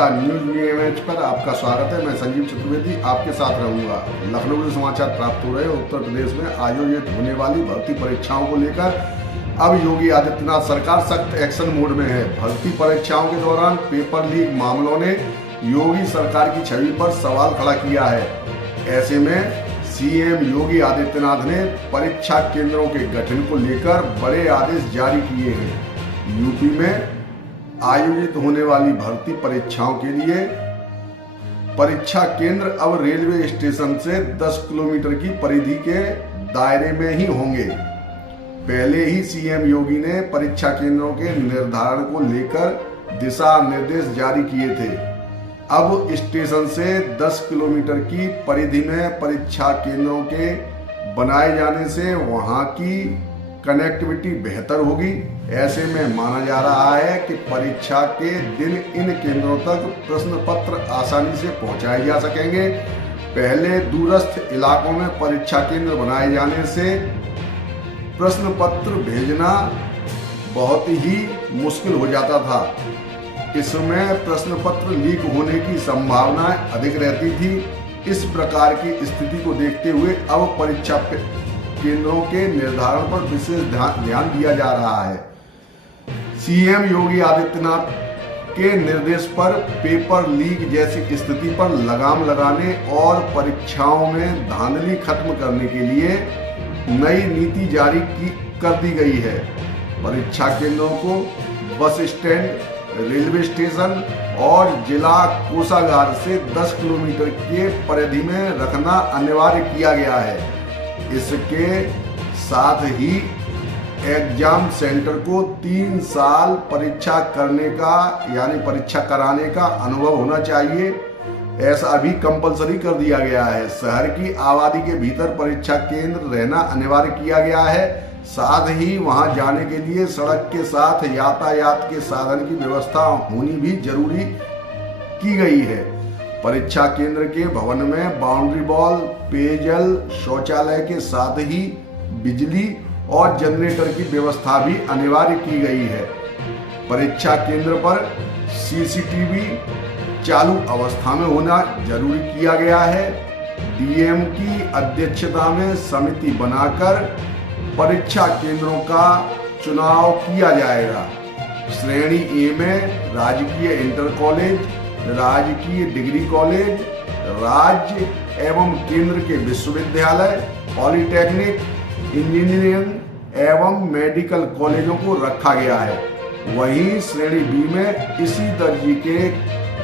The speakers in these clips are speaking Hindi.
नमस्कार, न्यूज वीएमएच पर आपका स्वागत है। मैं संजीव चतुर्वेदी आपके साथ रहूंगा। लखनऊ से समाचार प्राप्त हो रहे हैं। उत्तर प्रदेश में आयोजित होने वाली भर्ती परीक्षाओं को लेकर अब योगी आदित्यनाथ सरकार सख्त एक्शन मोड में है। भर्ती परीक्षाओं के दौरान पेपर लीक मामलों ने योगी सरकार की छवि पर सवाल खड़ा किया है। ऐसे में सीएम योगी आदित्यनाथ ने परीक्षा केंद्रों के गठन को लेकर बड़े आदेश जारी किए हैं। यूपी में आयोजित होने वाली भर्ती परीक्षाओं के लिए परीक्षा केंद्र अब रेलवे स्टेशन से 10 किलोमीटर की परिधि के दायरे में ही होंगे। पहले ही सीएम योगी ने परीक्षा केंद्रों के निर्धारण को लेकर दिशा निर्देश जारी किए थे। अब स्टेशन से 10 किलोमीटर की परिधि में परीक्षा केंद्रों के बनाए जाने से वहां की कनेक्टिविटी बेहतर होगी। ऐसे में माना जा रहा है कि परीक्षा के दिन इन केंद्रों तक प्रश्न पत्र आसानी से पहुंचाए जा सकेंगे। पहले दूरस्थ इलाकों में परीक्षा केंद्र बनाए जाने से प्रश्न पत्र भेजना बहुत ही मुश्किल हो जाता था। इसमें प्रश्न पत्र लीक होने की संभावना अधिक रहती थी। इस प्रकार की स्थिति को देखते हुए अब परीक्षा केंद्रों के निर्धारण पर विशेष ध्यान दिया जा रहा है। सीएम योगी आदित्यनाथ के निर्देश पर पेपर लीक जैसी स्थिति पर लगाम लगाने और परीक्षाओं में धांधली खत्म करने के लिए नई नीति जारी कर दी गई है। परीक्षा केंद्रों को बस स्टैंड, रेलवे स्टेशन और जिला कोषागार से 10 किलोमीटर के परिधि में रखना अनिवार्य किया गया है। इसके साथ ही एग्जाम सेंटर को 3 साल परीक्षा करने का यानी परीक्षा कराने का अनुभव होना चाहिए। ऐसा भी कंपलसरी कर दिया गया है। शहर की आबादी के भीतर परीक्षा केंद्र रहना अनिवार्य किया गया है। साथ ही वहां जाने के लिए सड़क के साथ यातायात के साधन की व्यवस्था होनी भी जरूरी की गई है। परीक्षा केंद्र के भवन में बाउंड्री वॉल, पेयजल, शौचालय के साथ ही बिजली और जनरेटर की व्यवस्था भी अनिवार्य की गई है। परीक्षा केंद्र पर सीसीटीवी चालू अवस्था में होना जरूरी किया गया है। डीएम की अध्यक्षता में समिति बनाकर परीक्षा केंद्रों का चुनाव किया जाएगा। श्रेणी ए में राजकीय इंटर कॉलेज, राजकीय डिग्री कॉलेज, राज्य एवं केंद्र के विश्वविद्यालय, पॉलिटेक्निक, इंजीनियरिंग एवं मेडिकल कॉलेजों को रखा गया है। वहीं श्रेणी बी में इसी दर्जे के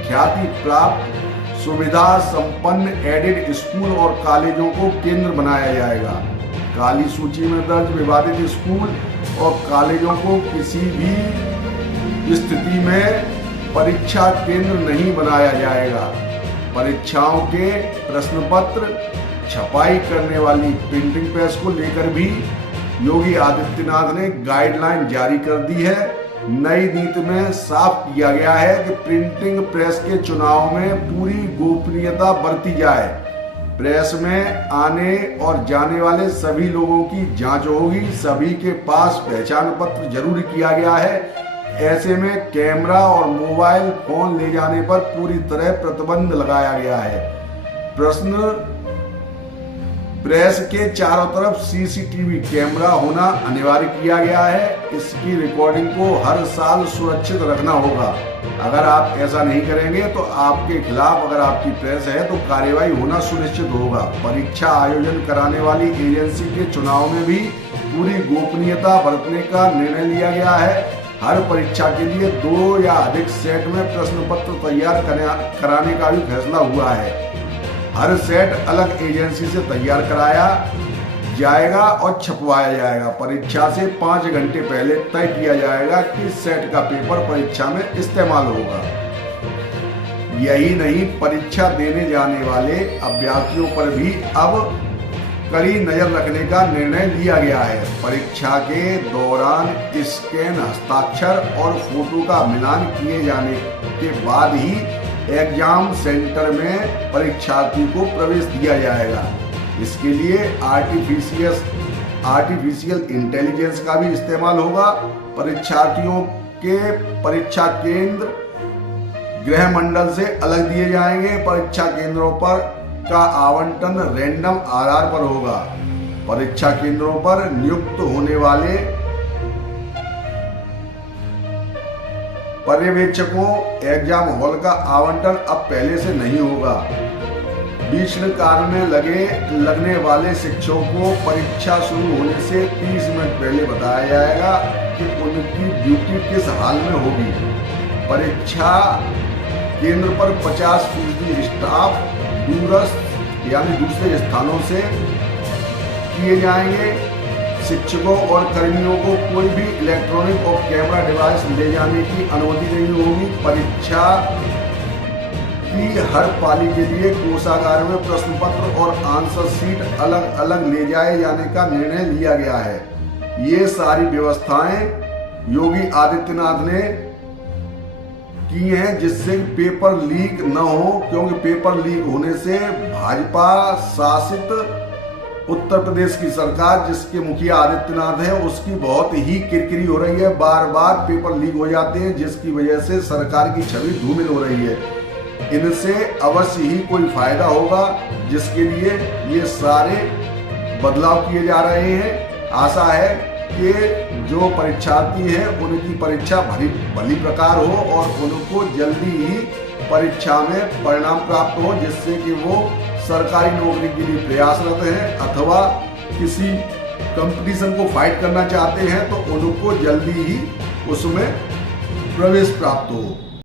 ख्याति प्राप्त सुविधा संपन्न एडेड स्कूल और कॉलेजों को केंद्र बनाया जाएगा। काली सूची में दर्ज विवादित स्कूल और कॉलेजों को किसी भी स्थिति में परीक्षा केंद्र नहीं बनाया जाएगा। परीक्षाओं के प्रश्न पत्र छपाई करने वाली प्रिंटिंग प्रेस को लेकर भी योगी आदित्यनाथ ने गाइडलाइन जारी कर दी है। नई नीति में साफ किया गया है कि प्रिंटिंग प्रेस के चुनाव में पूरी गोपनीयता बरती जाए। प्रेस में आने और जाने वाले सभी लोगों की जांच होगी। सभी के पास पहचान पत्र जरूर किया गया है। ऐसे में कैमरा और मोबाइल फोन ले जाने पर पूरी तरह प्रतिबंध लगाया गया है। प्रश्न प्रेस के चारों तरफ सीसीटीवी कैमरा होना अनिवार्य किया गया है। इसकी रिकॉर्डिंग को हर साल सुरक्षित रखना होगा। अगर आप ऐसा नहीं करेंगे तो आपके खिलाफ, अगर आपकी प्रेस है, तो कार्रवाई होना सुनिश्चित होगा। परीक्षा आयोजन कराने वाली एजेंसी के चुनाव में भी पूरी गोपनीयता बरतने का निर्णय लिया गया है। हर परीक्षा के लिए 2 या अधिक सेट में प्रश्न पत्र तैयार कराने का भी फैसला हुआ है। हर सेट अलग एजेंसी से तैयार कराया जाएगा और छपवाया जाएगा। परीक्षा से 5 घंटे पहले तय किया जाएगा कि सेट का पेपर परीक्षा में इस्तेमाल होगा। यही नहीं, परीक्षा देने जाने वाले अभ्यर्थियों पर भी अब कड़ी नजर रखने का निर्णय लिया गया है। परीक्षा के दौरान स्कैन, हस्ताक्षर और फोटो का मिलान किए जाने के बाद ही एग्जाम सेंटर में परीक्षार्थी को प्रवेश दिया जाएगा। इसके लिए आर्टिफिशियल इंटेलिजेंस का भी इस्तेमाल होगा। परीक्षार्थियों के परीक्षा केंद्र गृह मंडल से अलग दिए जाएंगे। परीक्षा केंद्रों पर का आवंटन रैंडम आधार पर होगा। परीक्षा केंद्रों पर नियुक्त होने वाले पर्यवेक्षकों एग्जाम हॉल का आवंटन अब पहले से नहीं होगा। भीषण काल में लगने वाले शिक्षकों को परीक्षा शुरू होने से 30 मिनट पहले बताया जाएगा कि उनकी ड्यूटी किस हाल में होगी। परीक्षा केंद्र पर 50% स्टाफ दूरस्थ यानी दूसरे स्थानों से किए जाएंगे। शिक्षकों और कर्मियों को कोई भी इलेक्ट्रॉनिक और कैमरा डिवाइस ले जाने की अनुमति नहीं होगी। परीक्षा की हर पाली के लिए कोषागार में प्रश्न पत्र और आंसर शीट अलग अलग ले जाए जाने का निर्णय लिया गया है। ये सारी व्यवस्थाएं योगी आदित्यनाथ ने की हैं जिससे पेपर लीक न हो, क्योंकि पेपर लीक होने से भाजपा शासित उत्तर प्रदेश की सरकार जिसके मुखिया आदित्यनाथ है उसकी बहुत ही किरकिरी हो रही है। बार बार पेपर लीक हो जाते हैं जिसकी वजह से सरकार की छवि धूमिल हो रही है। इनसे अवश्य ही कोई फायदा होगा जिसके लिए ये सारे बदलाव किए जा रहे हैं। आशा है कि जो परीक्षार्थी हैं उनकी परीक्षा भली प्रकार हो और उनको जल्दी ही परीक्षा में परिणाम प्राप्त हो, जिससे कि वो सरकारी नौकरी के लिए प्रयासरत हैं अथवा किसी कंपटीशन को फाइट करना चाहते हैं तो उनको जल्दी ही उसमें प्रवेश प्राप्त हो।